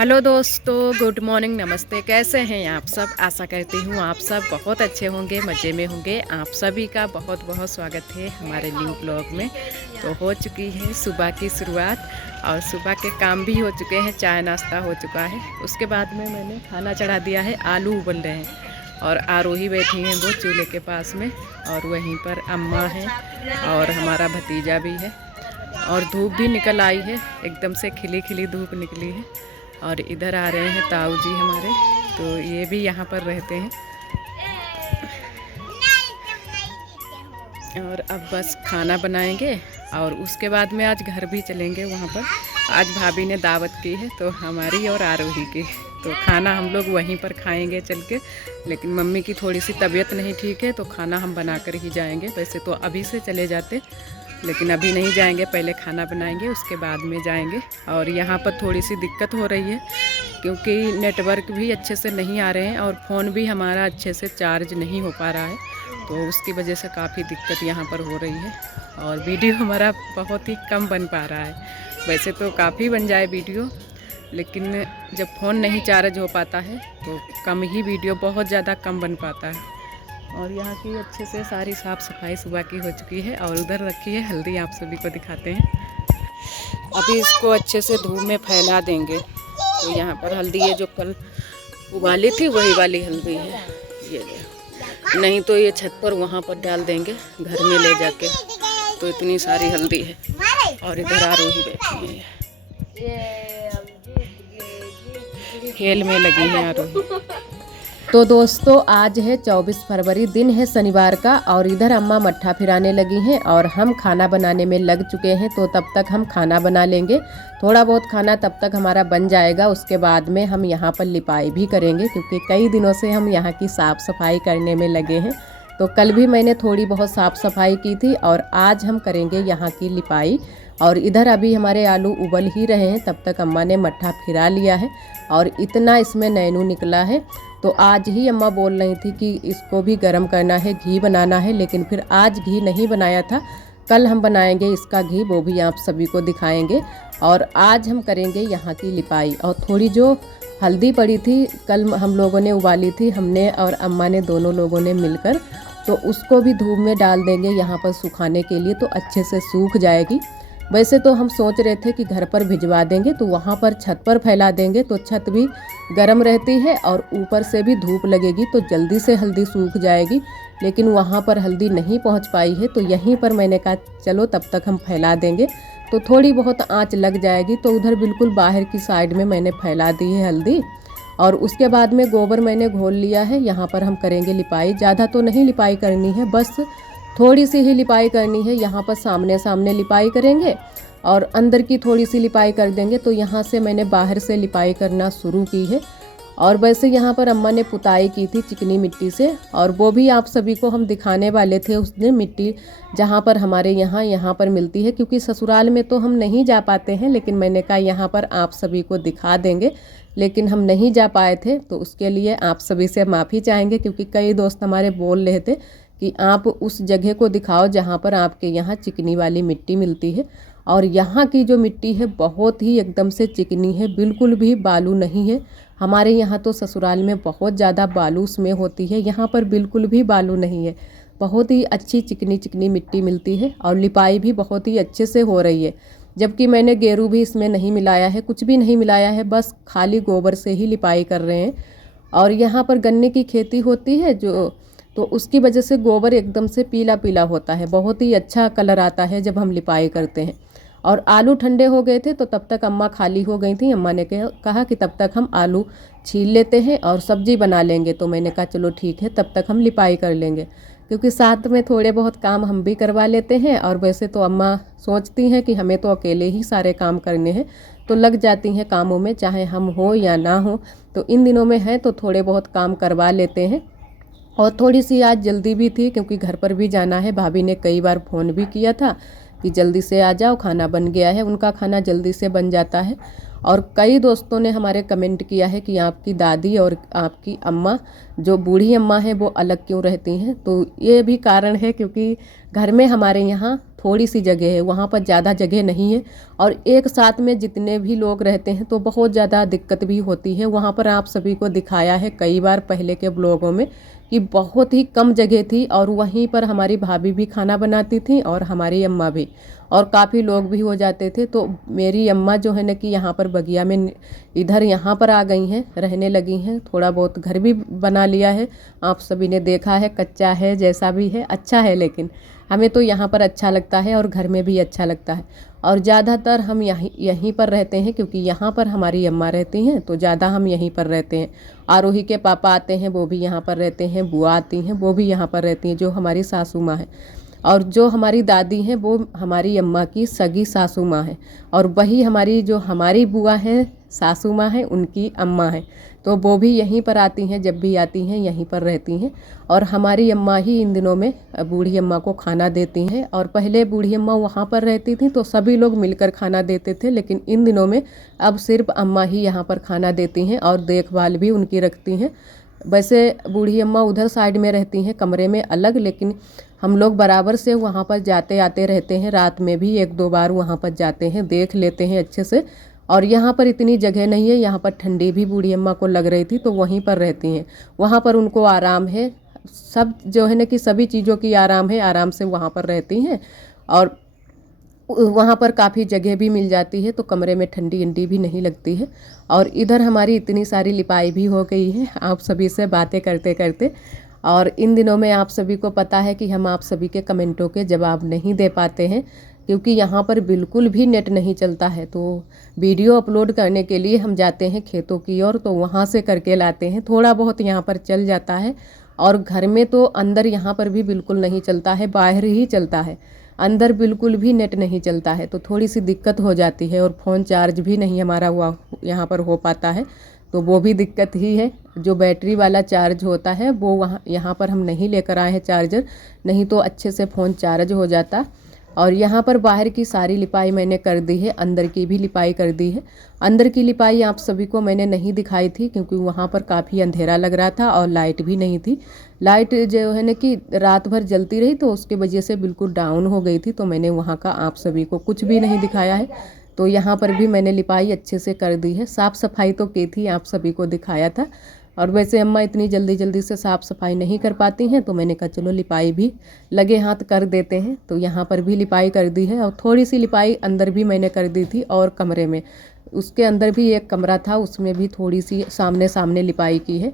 Hello दोस्तों, good morning, नमस्ते। कैसे हैं आप सब? आशा करती हूँ आप सब बहुत अच्छे होंगे, मज़े में होंगे। आप सभी का बहुत बहुत स्वागत है हमारे न्यू ब्लॉग में। तो हो चुकी है सुबह की शुरुआत और सुबह के काम भी हो चुके हैं। चाय नाश्ता हो चुका है। उसके बाद में मैंने खाना चढ़ा दिया है। आलू उबल रहे हैं और आरोही बैठी हैं वो चूल्हे के पास में, और वहीं पर अम्मा है और हमारा भतीजा भी है। और धूप भी निकल आई है, एकदम से खिली खिली धूप निकली है। और इधर आ रहे हैं ताऊ जी हमारे, तो ये भी यहाँ पर रहते हैं। और अब बस खाना बनाएंगे और उसके बाद में आज घर भी चलेंगे वहाँ पर। आज भाभी ने दावत की है, तो हमारी और आरोही की, तो खाना हम लोग वहीं पर खाएंगे चल के। लेकिन मम्मी की थोड़ी सी तबीयत नहीं ठीक है, तो खाना हम बना कर ही जाएंगे। वैसे तो अभी से चले जाते, लेकिन अभी नहीं जाएंगे, पहले खाना बनाएंगे उसके बाद में जाएंगे। और यहाँ पर थोड़ी सी दिक्कत हो रही है, क्योंकि नेटवर्क भी अच्छे से नहीं आ रहे हैं और फ़ोन भी हमारा अच्छे से चार्ज नहीं हो पा रहा है, तो उसकी वजह से काफ़ी दिक्कत यहाँ पर हो रही है। और वीडियो हमारा बहुत ही कम बन पा रहा है। वैसे तो काफ़ी बन जाए वीडियो, लेकिन जब फ़ोन नहीं चार्ज हो पाता है तो कम ही वीडियो, बहुत ज़्यादा कम बन पाता है। और यहाँ की अच्छे से सारी साफ़ सफाई सुबह की हो चुकी है। और उधर रखी है हल्दी, आप सभी को दिखाते हैं। अभी इसको अच्छे से धूप में फैला देंगे। तो यहाँ पर हल्दी है, जो कल उबाली थी वही वाली हल्दी है ये। नहीं तो ये छत पर वहाँ पर डाल देंगे घर में ले जाके। तो इतनी सारी हल्दी है। और इधर आरोही बैठी है, खेल में लगी है आरोही। तो दोस्तों, आज है 24 फरवरी, दिन है शनिवार का। और इधर अम्मा मट्ठा फिराने लगी हैं और हम खाना बनाने में लग चुके हैं। तो तब तक हम खाना बना लेंगे, थोड़ा बहुत खाना तब तक हमारा बन जाएगा। उसके बाद में हम यहाँ पर लिपाई भी करेंगे, क्योंकि कई दिनों से हम यहाँ की साफ़ सफाई करने में लगे हैं। तो कल भी मैंने थोड़ी बहुत साफ़ सफाई की थी और आज हम करेंगे यहाँ की लिपाई। और इधर अभी हमारे आलू उबल ही रहे हैं, तब तक अम्मा ने मट्ठा फिरा लिया है और इतना इसमें नैनू निकला है। तो आज ही अम्मा बोल रही थी कि इसको भी गरम करना है, घी बनाना है, लेकिन फिर आज घी नहीं बनाया था। कल हम बनाएंगे इसका घी, वो भी आप सभी को दिखाएंगे। और आज हम करेंगे यहाँ की लिपाई। और थोड़ी जो हल्दी पड़ी थी कल हम लोगों ने उबाली थी, हमने और अम्मा ने दोनों लोगों ने मिलकर, तो उसको भी धूप में डाल देंगे यहाँ पर सुखाने के लिए, तो अच्छे से सूख जाएगी। वैसे तो हम सोच रहे थे कि घर पर भिजवा देंगे, तो वहाँ पर छत पर फैला देंगे, तो छत भी गर्म रहती है और ऊपर से भी धूप लगेगी, तो जल्दी से हल्दी सूख जाएगी। लेकिन वहाँ पर हल्दी नहीं पहुँच पाई है, तो यहीं पर मैंने कहा चलो तब तक हम फैला देंगे, तो थोड़ी बहुत आँच लग जाएगी। तो उधर बिल्कुल बाहर की साइड में मैंने फैला दी है हल्दी। और उसके बाद में गोबर मैंने घोल लिया है। यहाँ पर हम करेंगे लिपाई। ज़्यादा तो नहीं लिपाई करनी है, बस थोड़ी सी ही लिपाई करनी है। यहाँ पर सामने सामने लिपाई करेंगे और अंदर की थोड़ी सी लिपाई कर देंगे। तो यहाँ से मैंने बाहर से लिपाई करना शुरू की है। और वैसे यहाँ पर अम्मा ने पुताई की थी चिकनी मिट्टी से, और वो भी आप सभी को हम दिखाने वाले थे उस दिन, मिट्टी जहाँ पर हमारे यहाँ पर मिलती है। क्योंकि ससुराल में तो हम नहीं जा पाते हैं, लेकिन मैंने कहा यहाँ पर आप सभी को दिखा देंगे। लेकिन हम नहीं जा पाए थे, तो उसके लिए आप सभी से माफ़ी चाहेंगे, क्योंकि कई दोस्त हमारे बोल रहे थे कि आप उस जगह को दिखाओ जहाँ पर आपके यहाँ चिकनी वाली मिट्टी मिलती है। और यहाँ की जो मिट्टी है बहुत ही एकदम से चिकनी है, बिल्कुल भी बालू नहीं है। हमारे यहाँ तो ससुराल में बहुत ज़्यादा बालू उसमें होती है, यहाँ पर बिल्कुल भी बालू नहीं है। बहुत ही अच्छी चिकनी चिकनी मिट्टी मिलती है और लिपाई भी बहुत ही अच्छे से हो रही है। जबकि मैंने गेरू भी इसमें नहीं मिलाया है, कुछ भी नहीं मिलाया है, बस खाली गोबर से ही लिपाई कर रहे हैं। और यहाँ पर गन्ने की खेती होती है जो, तो उसकी वजह से गोबर एकदम से पीला पीला होता है, बहुत ही अच्छा कलर आता है जब हम लिपाई करते हैं। और आलू ठंडे हो गए थे, तो तब तक अम्मा खाली हो गई थी। अम्मा ने कहा कि तब तक हम आलू छील लेते हैं और सब्जी बना लेंगे। तो मैंने कहा चलो ठीक है, तब तक हम लिपाई कर लेंगे, क्योंकि साथ में थोड़े बहुत काम हम भी करवा लेते हैं। और वैसे तो अम्मा सोचती हैं कि हमें तो अकेले ही सारे काम करने हैं, तो लग जाती हैं कामों में, चाहे हम हो या ना हो। तो इन दिनों में है तो थोड़े बहुत काम करवा लेते हैं। और थोड़ी सी आज जल्दी भी थी, क्योंकि घर पर भी जाना है। भाभी ने कई बार फ़ोन भी किया था कि जल्दी से आ जाओ, खाना बन गया है। उनका खाना जल्दी से बन जाता है। और कई दोस्तों ने हमारे कमेंट किया है कि आपकी दादी और आपकी अम्मा, जो बूढ़ी अम्मा है, वो अलग क्यों रहती हैं। तो ये भी कारण है, क्योंकि घर में हमारे यहाँ थोड़ी सी जगह है, वहाँ पर ज़्यादा जगह नहीं है और एक साथ में जितने भी लोग रहते हैं तो बहुत ज़्यादा दिक्कत भी होती है। वहाँ पर आप सभी को दिखाया है कई बार पहले के ब्लॉगों में कि बहुत ही कम जगह थी और वहीं पर हमारी भाभी भी खाना बनाती थी और हमारी अम्मा भी, और काफ़ी लोग भी हो जाते थे। तो मेरी अम्मा जो है ना कि यहाँ पर बगिया में इधर यहाँ पर आ गई हैं, रहने लगी हैं, थोड़ा बहुत घर भी बना लिया है। आप सभी ने देखा है, कच्चा है जैसा भी है, अच्छा है, लेकिन हमें तो यहाँ पर अच्छा लगता है और घर में भी अच्छा लगता है। और ज़्यादातर हम यहीं पर रहते हैं क्योंकि यहाँ पर हमारी अम्मा रहती हैं, तो ज़्यादा हम यहीं पर रहते हैं। आरोही के पापा आते हैं, वो भी यहाँ पर रहते हैं, बुआ आती हैं, वो भी यहाँ पर रहती हैं, जो हमारी सासू माँ है। और जो हमारी दादी हैं वो हमारी अम्मा की सगी सासू माँ है, और वही हमारी जो हमारी बुआ है सासू माँ है उनकी अम्मा है। तो वो भी यहीं पर आती हैं, जब भी आती हैं यहीं पर रहती हैं। और हमारी अम्मा ही इन दिनों में बूढ़ी अम्मा को खाना देती हैं। और पहले बूढ़ी अम्मा वहाँ पर रहती थी तो सभी लोग मिलकर खाना देते थे, लेकिन इन दिनों में अब सिर्फ अम्मा ही यहाँ पर खाना देती हैं और देखभाल भी उनकी रखती हैं। वैसे बूढ़ी अम्मा उधर साइड में रहती हैं कमरे में अलग, लेकिन हम लोग बराबर से वहाँ पर जाते आते रहते हैं। रात में भी एक दो बार वहाँ पर जाते हैं, देख लेते हैं अच्छे से। और यहाँ पर इतनी जगह नहीं है, यहाँ पर ठंडी भी बूढ़ी अम्मा को लग रही थी तो वहीं पर रहती हैं। वहाँ पर उनको आराम है, सब जो है ना कि सभी चीज़ों की आराम है, आराम से वहाँ पर रहती हैं। और वहाँ पर काफ़ी जगह भी मिल जाती है तो कमरे में ठंडी अंडी भी नहीं लगती है। और इधर हमारी इतनी सारी लिपाई भी हो गई है आप सभी से बातें करते करते। और इन दिनों में आप सभी को पता है कि हम आप सभी के कमेंटों के जवाब नहीं दे पाते हैं क्योंकि यहाँ पर बिल्कुल भी नेट नहीं चलता है। तो वीडियो अपलोड करने के लिए हम जाते हैं खेतों की ओर, तो वहाँ से करके लाते हैं, थोड़ा बहुत यहाँ पर चल जाता है। और घर में तो अंदर यहाँ पर भी बिल्कुल नहीं चलता है, बाहर ही चलता है, अंदर बिल्कुल भी नेट नहीं चलता है। तो थोड़ी सी दिक्कत हो जाती है और फ़ोन चार्ज भी नहीं हमारा हुआ यहाँ पर हो पाता है, तो वो भी दिक्कत ही है। जो बैटरी वाला चार्ज होता है वो वहाँ यहाँ पर हम नहीं लेकर आए हैं चार्जर, नहीं तो अच्छे से फ़ोन चार्ज हो जाता। और यहाँ पर बाहर की सारी लिपाई मैंने कर दी है, अंदर की भी लिपाई कर दी है। अंदर की लिपाई आप सभी को मैंने नहीं दिखाई थी क्योंकि वहाँ पर काफ़ी अंधेरा लग रहा था और लाइट भी नहीं थी। लाइट जो है ना कि रात भर जलती रही तो उसके वजह से बिल्कुल डाउन हो गई थी, तो मैंने वहाँ का आप सभी को कुछ भी नहीं दिखाया है। तो यहाँ पर भी मैंने लिपाई अच्छे से कर दी है, साफ़ सफाई तो की थी, आप सभी को दिखाया था। और वैसे अम्मा इतनी जल्दी जल्दी से साफ़ सफाई नहीं कर पाती हैं, तो मैंने कहा चलो लिपाई भी लगे हाथ कर देते हैं। तो यहाँ पर भी लिपाई कर दी है और थोड़ी सी लिपाई अंदर भी मैंने कर दी थी, और कमरे में उसके अंदर भी एक कमरा था उसमें भी थोड़ी सी सामने सामने लिपाई की है।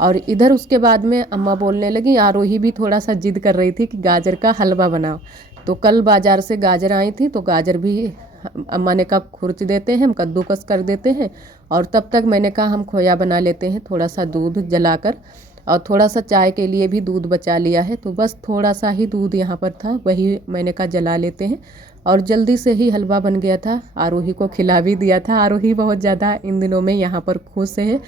और इधर उसके बाद में अम्मा बोलने लगी, आरोही भी थोड़ा सा जिद कर रही थी कि गाजर का हलवा बनाओ। तो कल बाज़ार से गाजर आई थी तो गाजर भी अम्मा ने कहा खुर्च देते हैं, हम कद्दूकस कर देते हैं। और तब तक मैंने कहा हम खोया बना लेते हैं, थोड़ा सा दूध जलाकर, और थोड़ा सा चाय के लिए भी दूध बचा लिया है, तो बस थोड़ा सा ही दूध यहाँ पर था, वही मैंने कहा जला लेते हैं। और जल्दी से ही हलवा बन गया था, आरोही को खिला भी दिया था। आरोही बहुत ज़्यादा इन दिनों में यहाँ पर खुश है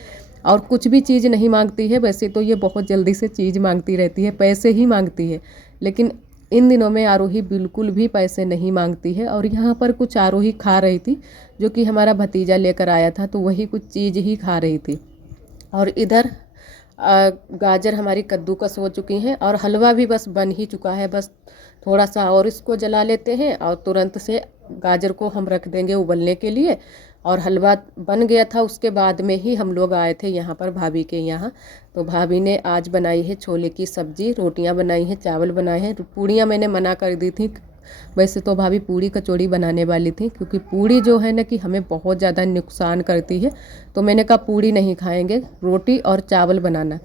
और कुछ भी चीज़ नहीं मांगती है। वैसे तो ये बहुत जल्दी से चीज़ मांगती रहती है, पैसे ही मांगती है, लेकिन इन दिनों में आरोही बिल्कुल भी पैसे नहीं मांगती है। और यहाँ पर कुछ आरोही खा रही थी जो कि हमारा भतीजा लेकर आया था, तो वही कुछ चीज़ ही खा रही थी। और इधर गाजर हमारी कद्दूकस हो चुकी हैं और हलवा भी बस बन ही चुका है, बस थोड़ा सा और इसको जला लेते हैं और तुरंत से गाजर को हम रख देंगे उबलने के लिए। और हलवा बन गया था, उसके बाद में ही हम लोग आए थे यहाँ पर भाभी के यहाँ। तो भाभी ने आज बनाई है छोले की सब्ज़ी, रोटियाँ बनाई हैं, चावल बनाए हैं। पूड़ियाँ मैंने मना कर दी थी, वैसे तो भाभी पूड़ी कचौड़ी बनाने वाली थी क्योंकि पूड़ी जो है ना कि हमें बहुत ज़्यादा नुकसान करती है, तो मैंने कहा पूड़ी नहीं खाएंगे, रोटी और चावल बनाना।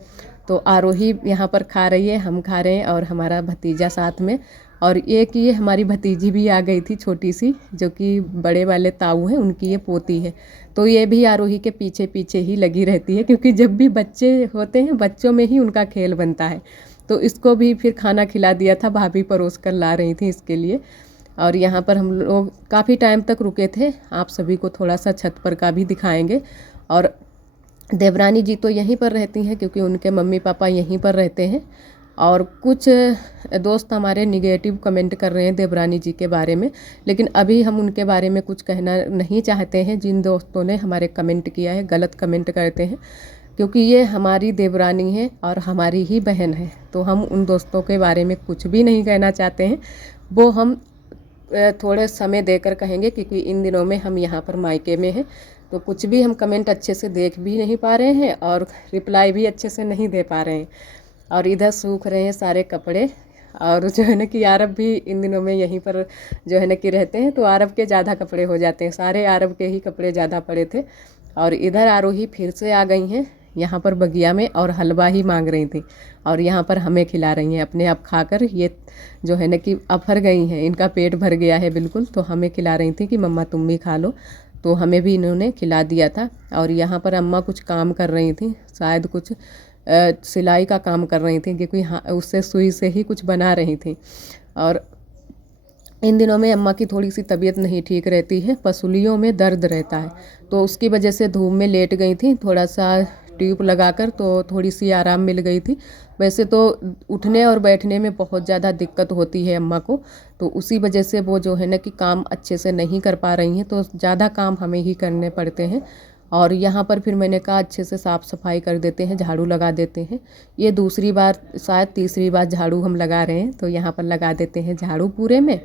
तो आरोही यहाँ पर खा रही है, हम खा रहे हैं और हमारा भतीजा साथ में। और एक ये हमारी भतीजी भी आ गई थी छोटी सी, जो कि बड़े वाले ताऊ हैं उनकी ये पोती है। तो ये भी आरोही के पीछे पीछे ही लगी रहती है क्योंकि जब भी बच्चे होते हैं बच्चों में ही उनका खेल बनता है। तो इसको भी फिर खाना खिला दिया था, भाभी परोस कर ला रही थी इसके लिए। और यहाँ पर हम लोग काफ़ी टाइम तक रुके थे, आप सभी को थोड़ा सा छत पर का भी दिखाएंगे। और देवरानी जी तो यहीं पर रहती हैं क्योंकि उनके मम्मी पापा यहीं पर रहते हैं। और कुछ दोस्त हमारे निगेटिव कमेंट कर रहे हैं देवरानी जी के बारे में, लेकिन अभी हम उनके बारे में कुछ कहना नहीं चाहते हैं। जिन दोस्तों ने हमारे कमेंट किया है, गलत कमेंट करते हैं, क्योंकि ये हमारी देवरानी है और हमारी ही बहन है, तो हम उन दोस्तों के बारे में कुछ भी नहीं कहना चाहते हैं। वो हम थोड़े समय देकर कहेंगे, क्योंकि इन दिनों में हम यहाँ पर मायके में हैं, तो कुछ भी हम कमेंट अच्छे से देख भी नहीं पा रहे हैं और रिप्लाई भी अच्छे से नहीं दे पा रहे हैं। और इधर सूख रहे हैं सारे कपड़े। और जो है ना कि अरब भी इन दिनों में यहीं पर जो है ना कि रहते हैं, तो अरब के ज़्यादा कपड़े हो जाते हैं, सारे अरब के ही कपड़े ज़्यादा पड़े थे। और इधर आरोही फिर से आ गई हैं यहाँ पर बगिया में, और हलवा ही मांग रही थी, और यहाँ पर हमें खिला रही हैं। अपने आप खाकर ये जो है ना कि अफर गई हैं, इनका पेट भर गया है बिल्कुल, तो हमें खिला रही थी कि मम्मा तुम भी खा लो, तो हमें भी इन्होंने खिला दिया था। और यहाँ पर अम्मा कुछ काम कर रही थी, शायद कुछ सिलाई का काम कर रही थी, क्योंकि हाँ उससे सुई से ही कुछ बना रही थी। और इन दिनों में अम्मा की थोड़ी सी तबीयत नहीं ठीक रहती है, पसलियों में दर्द रहता है, तो उसकी वजह से धूप में लेट गई थी, थोड़ा सा ट्यूब लगाकर, तो थोड़ी सी आराम मिल गई थी। वैसे तो उठने और बैठने में बहुत ज़्यादा दिक्कत होती है अम्मा को, तो उसी वजह से वो जो है ना कि काम अच्छे से नहीं कर पा रही हैं, तो ज़्यादा काम हमें ही करने पड़ते हैं। और यहाँ पर फिर मैंने कहा अच्छे से साफ़ सफाई कर देते हैं, झाड़ू लगा देते हैं। ये दूसरी बार शायद तीसरी बार झाड़ू हम लगा रहे हैं, तो यहाँ पर लगा देते हैं झाड़ू पूरे में।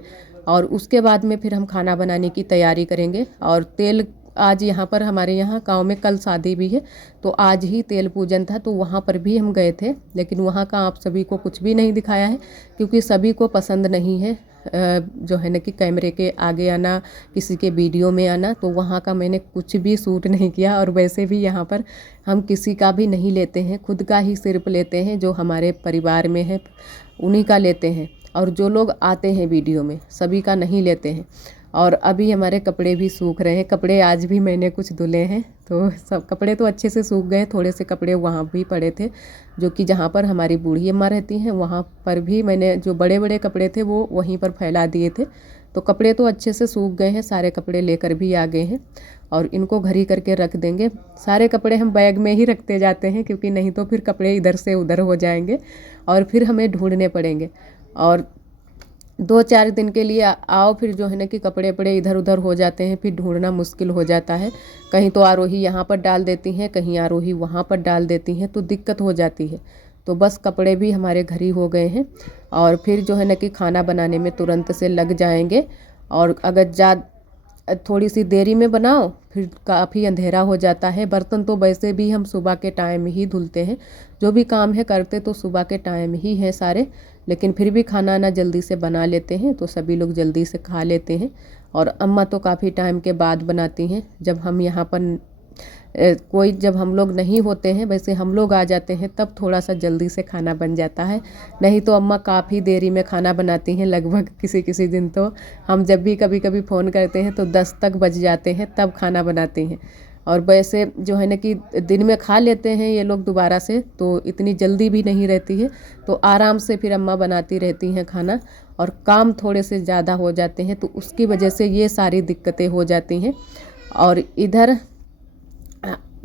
और उसके बाद में फिर हम खाना बनाने की तैयारी करेंगे। और तेल आज यहाँ पर हमारे यहाँ गांव में कल शादी भी है, तो आज ही तेल पूजन था, तो वहाँ पर भी हम गए थे, लेकिन वहाँ का आप सभी को कुछ भी नहीं दिखाया है, क्योंकि सभी को पसंद नहीं है जो है ना कि कैमरे के आगे आना, किसी के वीडियो में आना, तो वहाँ का मैंने कुछ भी शूट नहीं किया। और वैसे भी यहाँ पर हम किसी का भी नहीं लेते हैं, खुद का ही सिर्फ लेते हैं, जो हमारे परिवार में है उन्हीं का लेते हैं, और जो लोग आते हैं वीडियो में सभी का नहीं लेते हैं। और अभी हमारे कपड़े भी सूख रहे हैं, कपड़े आज भी मैंने कुछ धुले हैं, तो सब कपड़े तो अच्छे से सूख गए, थोड़े से कपड़े वहाँ भी पड़े थे, जो कि जहाँ पर हमारी बूढ़ी अम्मा रहती हैं वहाँ पर भी मैंने जो बड़े बड़े कपड़े थे वो वहीं पर फैला दिए थे। तो कपड़े तो अच्छे से सूख गए हैं, सारे कपड़े लेकर भी आ गए हैं, और इनको घरी करके रख देंगे। सारे कपड़े हम बैग में ही रखते जाते हैं, क्योंकि नहीं तो फिर कपड़े इधर से उधर हो जाएंगे और फिर हमें ढूंढने पड़ेंगे। और 2-4 दिन के लिए आओ, फिर जो है ना कि कपड़े पड़े इधर उधर हो जाते हैं, फिर ढूंढना मुश्किल हो जाता है। कहीं तो आरोही यहाँ पर डाल देती हैं, कहीं आरोही वहाँ पर डाल देती हैं, तो दिक्कत हो जाती है। तो बस कपड़े भी हमारे घर ही हो गए हैं, और फिर जो है ना कि खाना बनाने में तुरंत से लग जाएंगे। और अगर थोड़ी सी देरी में बनाओ फिर काफ़ी अंधेरा हो जाता है। बर्तन तो वैसे भी हम सुबह के टाइम ही धुलते हैं, जो भी काम है करते तो सुबह के टाइम ही हैं सारे, लेकिन फिर भी खाना ना जल्दी से बना लेते हैं, तो सभी लोग जल्दी से खा लेते हैं। और अम्मा तो काफ़ी टाइम के बाद बनाती हैं, जब हम यहाँ पर जब हम लोग नहीं होते हैं, वैसे हम लोग आ जाते हैं तब थोड़ा सा जल्दी से खाना बन जाता है, नहीं तो अम्मा काफ़ी देरी में खाना बनाती हैं। लगभग किसी किसी दिन तो हम जब भी कभी कभी फ़ोन करते हैं तो 10 तक बज जाते हैं तब खाना बनाती हैं। और वैसे जो है ना कि दिन में खा लेते हैं ये लोग दोबारा से, तो इतनी जल्दी भी नहीं रहती है, तो आराम से फिर अम्मा बनाती रहती हैं खाना, और काम थोड़े से ज़्यादा हो जाते हैं, तो उसकी वजह से ये सारी दिक्कतें हो जाती हैं। और इधर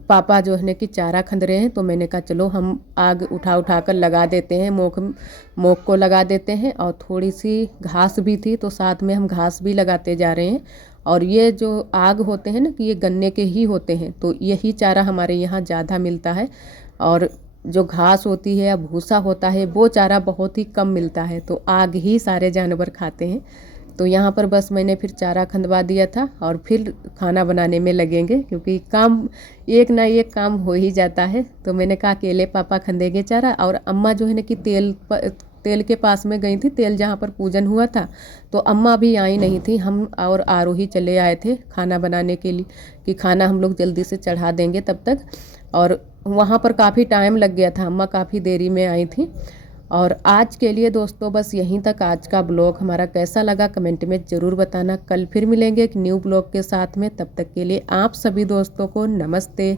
पापा जो है कि चारा खंद रहे हैं, तो मैंने कहा चलो हम आग उठा कर लगा देते हैं, मोक को लगा देते हैं। और थोड़ी सी घास भी थी, तो साथ में हम घास भी लगाते जा रहे हैं। और ये जो आग होते हैं ना कि ये गन्ने के ही होते हैं, तो यही चारा हमारे यहाँ ज़्यादा मिलता है। और जो घास होती है या भूसा होता है वो चारा बहुत ही कम मिलता है, तो आग ही सारे जानवर खाते हैं। तो यहाँ पर बस मैंने फिर चारा खंदवा दिया था, और फिर खाना बनाने में लगेंगे, क्योंकि काम एक ना एक काम हो ही जाता है। तो मैंने कहा अकेले पापा खंदेंगे चारा, और अम्मा जो है ना कि तेल के पास में गई थी, तेल जहाँ पर पूजन हुआ था, तो अम्मा अभी आई नहीं थी। हम और आरोही चले आए थे खाना बनाने के लिए, कि खाना हम लोग जल्दी से चढ़ा देंगे तब तक। और वहाँ पर काफ़ी टाइम लग गया था, अम्मा काफ़ी देरी में आई थी। और आज के लिए दोस्तों बस यहीं तक। आज का ब्लॉग हमारा कैसा लगा कमेंट में ज़रूर बताना। कल फिर मिलेंगे एक न्यू ब्लॉग के साथ में, तब तक के लिए आप सभी दोस्तों को नमस्ते।